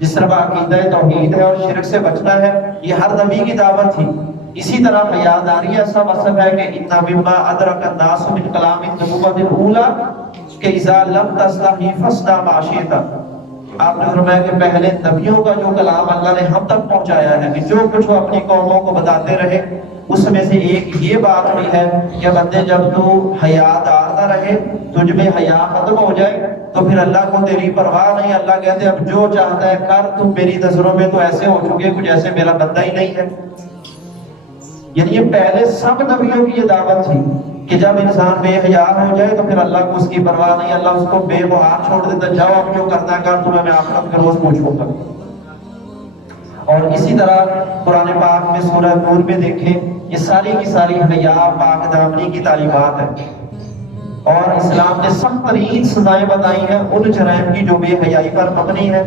जिस तरह अकीदा तौहीद है और शिरक से बचना है, ये हर नबी की दावत थी। इसी तरह हयादारी ऐसा मसब है कि इन्ना मिम्मा अदरक अन्नास मिन कलाम नबुव्वतिल ऊला कि इज़ा लम तस्तही फस्ना मा शि'ता। आपने फरमाया कि पहले नबियों का जो कलाम अल्लाह ने हम तक पहुंचाया है कि जो कुछ वो अपनी कौमों को बताते रहे, उसमें से एक ये बात भी है कि बंदे जब तू हयादार ना रहे, तुझ में हया खत्म हो जाए, तो फिर अल्लाह को तेरी परवाह नहीं। अल्लाह कहते अब जो चाहता है कर, तुम मेरी नजरों में तो ऐसे हो चुके कुछ जैसे मेरा बंदा ही नहीं है। यानी ये पहले सब नबियों की ये दावत थी कि जब इंसान बेहया हो जाए तो फिर अल्लाह को उसकी परवाह नहीं, अल्लाह उसको बेबुहार छोड़ देता, जाओ अब जो करना कर, तुम्हें मैं आखिरत का रोज पूछूंगा। और इसी तरह कुरान पाक में सूरह नूर में देखें, ये सारी की सारी हया पाक दामनी की तालीमात है। और इस्लाम ने सख्त तरीन सजाएं बताई हैं उन जराइम की जो बेहयाई पर मबनी है।